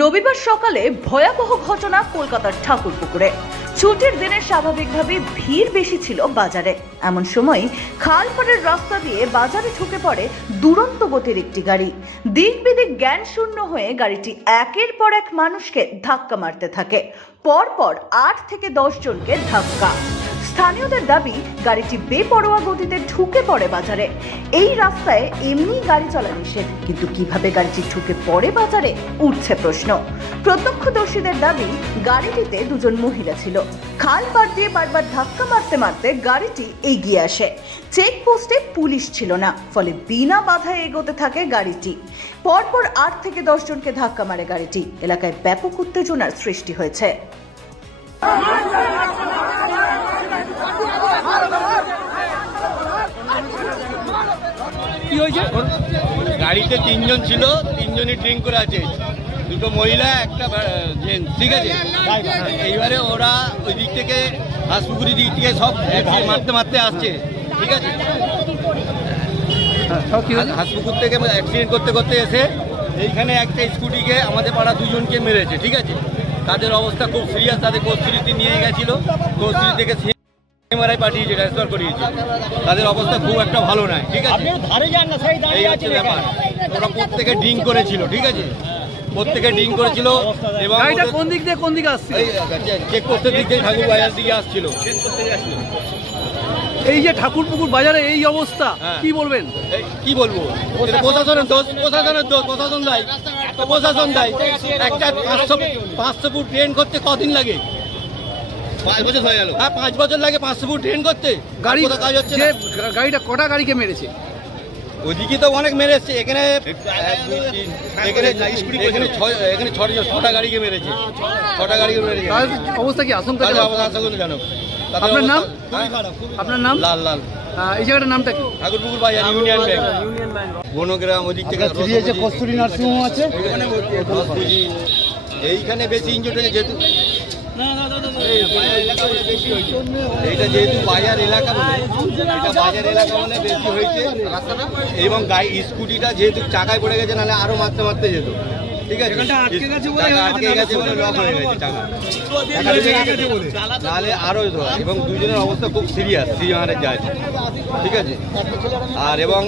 রবিবার সকালে ভয়াবহ ঘটনা কলকাতার ঠাকুরপুকুরে। ছুটির দিনে স্বাভাবিকভাবে ভিড় বেশি ছিল বাজারে। এমন সময় খালপাড়ের রাস্তা দিয়ে বাজারে ঢুকে পড়ে দুরন্ত গতির একটি গাড়ি। দিক বিদিক জ্ঞান শূন্য হয়ে গাড়িটি একের পর এক মানুষকে ধাক্কা মারতে থাকে। পরপর 8 থেকে 10 জনকে ধাক্কা। স্থানীয়দের দাবি, গাড়িটি বেপরোয়া গতিতে ঢুকে পড়ে বাজারে। এই রাস্তায় এমনি গাড়ি চলা নিষেধ, কিন্তু কিভাবে গাড়িটি ঢুকে পড়ে বাজারে উঠছে প্রশ্ন। প্রত্যক্ষদর্শীদের দাবি, গাড়িটিতে দুজন মহিলা ছিল। খাল পার দিয়ে বারবার ধাক্কা মারতে মারতে গাড়িটি এগিয়ে আসে। চেকপোস্টে পুলিশ ছিল না, ফলে বিনা বাধায় এগোতে থাকে গাড়িটি। পরপর 8 থেকে 10 জনকে ধাক্কা মারে গাড়িটি। এলাকায় ব্যাপক উত্তেজনার সৃষ্টি হয়েছে। গাড়িতে 3 জন ছিল, 3 জনই ড্রিঙ্ক করে আছে, 2 মহিলা একটা জেন্টস, ঠিক আছে। এইবারে ওরা ওই দিক থেকে হাঁসপুকুরি দিক থেকে সব মারতে মারতে আসছে, ঠিক আছে। হাঁসপুকুর থেকে অ্যাক্সিডেন্ট করতে করতে এসে এইখানে একটা স্কুটিকে আমাদের পাড়া 2 জনকে মেরেছে, ঠিক আছে। তাদের অবস্থা খুব সিরিয়াস, তাদের কোচুরিতে নিয়ে গেছিল, কোচুরি থেকে এমআরআই পাঠিয়েছে, ট্রান্সফার করিয়েছে। তাদের অবস্থা খুব একটা ভালো নয়, ঠিক আছে। এই হচ্ছে ব্যাপার। ওরা প্রত্যেকে ড্রিঙ্ক করেছিল, ঠিক আছে, প্রত্যেকে ড্রিঙ্ক করেছিল। এবং কোন দিক দিয়ে কোন দিকে আসছে? চেকপোস্টের দিক থেকে ঠাকুর বাজার দিকে আসছিল। এই যে ঠাকুরপুকুর বাজারে এই অবস্থা, কি বলবেন? কি বলবো, প্রশাসনের দোষ, প্রশাসনের দোষ, প্রশাসন দায়ী, প্রশাসন দায়ী। একটা 500 ফুট ট্রেন করতে কদিন লাগে? 5 বছর হয়ে গেল। হ্যাঁ, 5 বছর লাগে 500 ফুট ট্রেন করতে। গাড়ি কাজ হচ্ছে। গাড়িটা কটা গাড়িকে মেরেছে? ওইদিকে তো অনেক মেরে এসছে। এখানে 6টা গাড়িকে মেরেছে, 6টা গাড়িকে মেরেছে। অবস্থা কি আশঙ্কা? জানো আপনার নাম? আপনার নাম? লাল লাল। এই জায়গাটার নামটা কি? ঠাকুরপুকুর বাজার, ইউনিয়ন ব্যাংক, বনগ্রাম। ওই দিক থেকে কস্তুরী নার্সিংহোম আছে। এইখানে বেশি ইনজুরি হয়েছে, যেহেতু এইটা যেহেতু বাজার এলাকা বলে, এটা বাজার এলাকা বলে বেশি হয়েছে। এবং স্কুটিটা যেহেতু চাকায় পড়ে গেছে, নাহলে আরো মারতে মারতে যেত, ঠিক আছে। আটকে গেছে বলে লক হয়ে গেছে চাকা, নাহলে আরো। এবং 2 জনের অবস্থা খুব সিরিয়াস, সিরিয়াসে যায়, ঠিক আছে। আর এবং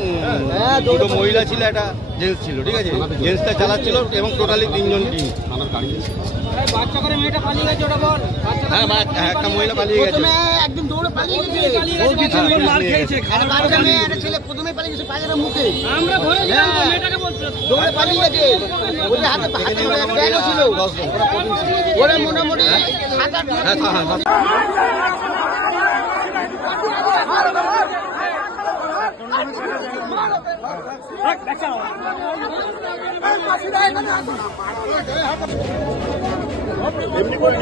2 মহিলা ছিল, একটা জেন্টস ছিল, ঠিক আছে। জেন্টসটা চালাচ্ছিল এবং টোটালি 3 জন টিম। হ্যাঁ, একটা মহিলা পালিয়ে গেছে, একদম দৌড়ে পালিয়ে গেছে। প্রথমে পালিয়ে গেছে বাজারের মুখে, আমরা ঘরে ছিলাম, মেয়েটাকে বলতে দৌড়ে পালিয়ে গেছে। ওদের হাতে ব্যাগও ছিল, ওরা মোটামুটি 7-8 এমনি করে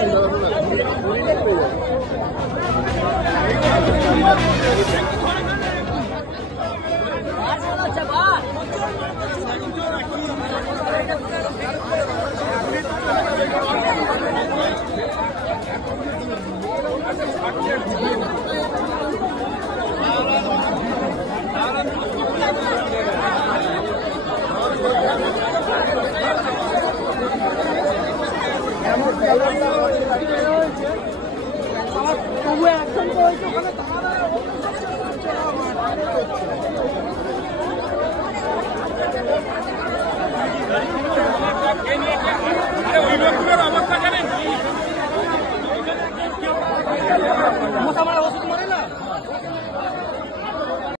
তবু অ্যাকশন তো হয়েছে ওখানে।